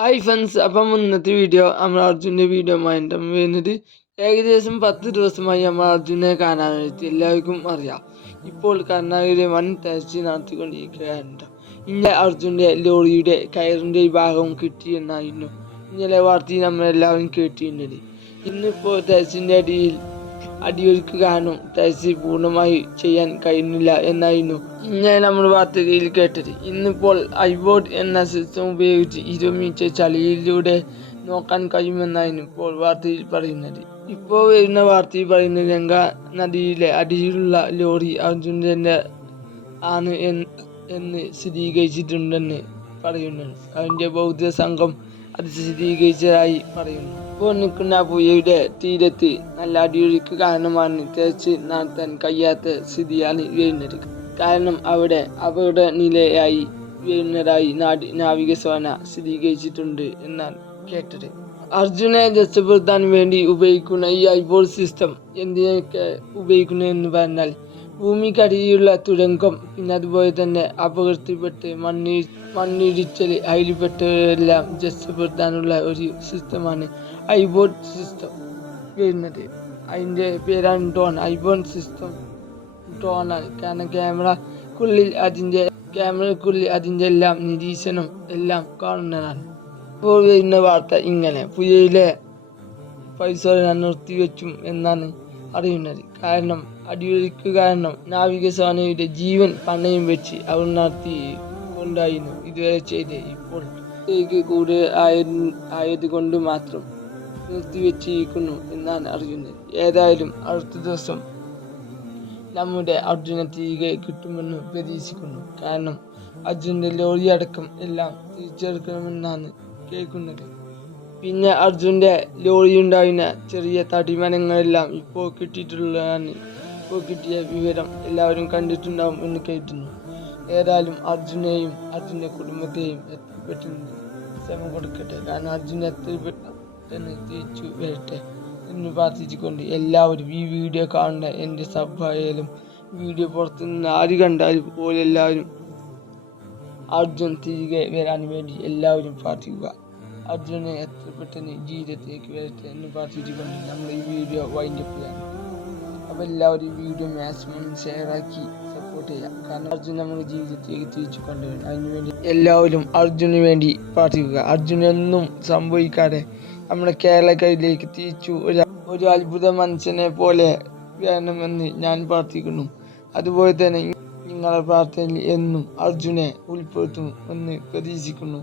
Hi friends അപ്പം ഇന്നത്തെ video നമ്മൾ അർജുന്റെ വീഡിയോ മൈൻഡ് വരുന്നത് ഏകദേശം പത്ത് ദിവസമായി നമ്മൾ അർജുനെ കാണാൻ വേണ്ടി എല്ലാവർക്കും അറിയാം. ഇപ്പോൾ കർണാടകയിലെ വൻ തെരച്ചിൽ നടത്തിക്കൊണ്ടിരിക്കുകയാണ് ഇന്നലെ അർജുന്റെ ലോറിയുടെ കയറിന്റെ ഭാഗം കിട്ടിയെന്നായിരുന്നു ഇന്നലെ വാർത്തയിൽ നമ്മളെല്ലാവരും കേട്ടിരുന്നത്. ഇന്നിപ്പോൾ തെരച്ചിലിന്റെ അടിയിൽ അടിയൊഴുക്ക് കാരണം ടാക്സി പൂർണമായി ചെയ്യാൻ കഴിയുന്നില്ല എന്നായിരുന്നു. ഞാൻ നമ്മൾ വാർത്തയിൽ കേട്ടത്. ഇന്നിപ്പോൾ ഐബോർഡ് എന്ന സിസ്റ്റം ഉപയോഗിച്ച് ഇരുപത് മീറ്റർ ചളിയിലൂടെ നോക്കാൻ കഴിയുമെന്നായിരുന്നു ഇപ്പോൾ വാർത്തയിൽ പറയുന്നത്. ഇപ്പോൾ വരുന്ന വാർത്തയിൽ പറയുന്നത് ഗംഗ നദിയിലെ അടിയിലുള്ള ലോറി അർജുനന്റെ ആണ് എന്ന് സ്ഥിരീകരിച്ചിട്ടുണ്ടെന്ന് പറയുന്നു അതിന്റെ ബൗദ്ധ സംഘം അത് സ്ഥിരീകരിച്ചതായി പറയുന്നു. ഇപ്പോൾ നിൽക്കുന്ന പുഴയുടെ തീരത്ത് നല്ല അടിയൊഴുക്ക് കാരണമാണ് തിരച്ച് നടത്താൻ കഴിയാത്ത സ്ഥിതിയാണ് വരുന്നത് കാരണം അവിടെ അവരുടെ നിലയായി വരുന്നതായി നാട് നാവികസേന സ്ഥിരീകരിച്ചിട്ടുണ്ട് എന്നാണ് കേട്ടത്. അർജുനെ രക്ഷപ്പെടുത്താൻ വേണ്ടി ഉപയോഗിക്കുന്ന ഈ ഐബോൾ സിസ്റ്റം എന്തിനൊക്കെ ഉപയോഗിക്കുന്നു എന്ന് പറഞ്ഞാൽ ഭൂമിക്കടിയിലുള്ള തുരങ്കം. പിന്നെ അതുപോലെ തന്നെ അപകടത്തിൽപ്പെട്ട് മണ്ണി മണ്ണിടിച്ചൽ അതിൽപ്പെട്ടവരെല്ലാം രക്ഷപ്പെടുത്താനുള്ള ഒരു സിസ്റ്റമാണ് ഐബോൺ സിസ്റ്റം വരുന്നത്. അതിന്റെ പേരാണ് ഡോൺ ഐബോൺ സിസ്റ്റം ഡോണാണ് കാരണം ക്യാമറക്കുള്ളിൽ അതിന്റെ ക്യാമറക്കുള്ളിൽ അതിന്റെ എല്ലാം നിരീക്ഷണം എല്ലാം കാണുന്നതാണ്. ഇപ്പോൾ വരുന്ന വാർത്ത ഇങ്ങനെ. പുഴയിലെ പരിശോധന നിർത്തിവെച്ചും എന്നാണ് അറിയുന്നത്. കാരണം അടിയൊഴുക്ക് കാരണം നാവികസേനയുടെ ജീവൻ പണയം വെച്ച് അവർ നടത്തി കൊണ്ടായിരുന്നു ഇതുവരെ ചെയ്ത് ഇപ്പോൾ കൂടുതൽ ആയതുകൊണ്ട് മാത്രം നിർത്തിവെച്ചിരിക്കുന്നു എന്നാണ് അറിയുന്നത്. ഏതായാലും അടുത്ത ദിവസം നമ്മുടെ അർജുന തിരികെ കിട്ടുമെന്ന് പ്രതീക്ഷിക്കുന്നു. കാരണം അർജുന്റെ ലോറി അടക്കം എല്ലാം തിരിച്ചെടുക്കണമെന്നാണ് കേൾക്കുന്നത്. പിന്നെ അർജുന്റെ ലോറി ഉണ്ടായിരുന്ന ചെറിയ തടിമനങ്ങളെല്ലാം ഇപ്പോൾ കിട്ടിയിട്ടുള്ളതാണ്. ഇപ്പോൾ കിട്ടിയ വിവരം എല്ലാവരും കണ്ടിട്ടുണ്ടാവും എന്ന് കേട്ടുന്നു ഏതായാലും അർജുനെയും അർജുന്റെ കുടുംബത്തെയും എത്തിപ്പെട്ടിരുന്നു ശ്രമം കൊടുക്കട്ടെ. കാരണം അർജുൻ എത്തിപ്പെട്ടെന്ന് തിരിച്ചു വരട്ടെ എന്ന് പ്രാർത്ഥിച്ചുകൊണ്ട് എല്ലാവരും ഈ വീഡിയോ കാണുന്ന എന്റെ സഭായാലും വീഡിയോ പുറത്തു നിന്ന് ആര് കണ്ടാലും പോലെ എല്ലാവരും അർജുൻ തിരികെ വരാൻ വേണ്ടി എല്ലാവരും പ്രാർത്ഥിക്കുക. അർജുനെ എത്ര പെട്ടെന്ന് ജീവിതത്തിലേക്ക് വരട്ടെ എന്ന് പ്രാർത്ഥിച്ചുകൊണ്ട് നമ്മൾ ഈ വീഡിയോ വൈൻഡ് അപ്പ് ചെയ്യാം അപ്പോൾ എല്ലാവരും വീഡിയോ മാക്സിമം ഷെയറാക്കി സപ്പോർട്ട് ചെയ്യാം. കാരണം അർജുൻ നമ്മുടെ ജീവിതത്തിലേക്ക് തിരിച്ചു കൊണ്ടുവരും. അതിനുവേണ്ടി എല്ലാവരും അർജുന് വേണ്ടി പ്രാർത്ഥിക്കുക. അർജുനൊന്നും സംഭവിക്കാതെ നമ്മുടെ കേരളക്കരയിലേക്ക് തിരിച്ചു ഒരു ഒരു അത്ഭുത മനുഷ്യനെ പോലെ വേണമെന്ന് ഞാൻ പ്രാർത്ഥിക്കുന്നു. അതുപോലെ തന്നെ നിങ്ങളുടെ പ്രാർത്ഥനയിൽ എന്നും അർജുനെ ഉൾപ്പെടുത്തും എന്ന് പ്രതീക്ഷിക്കുന്നു.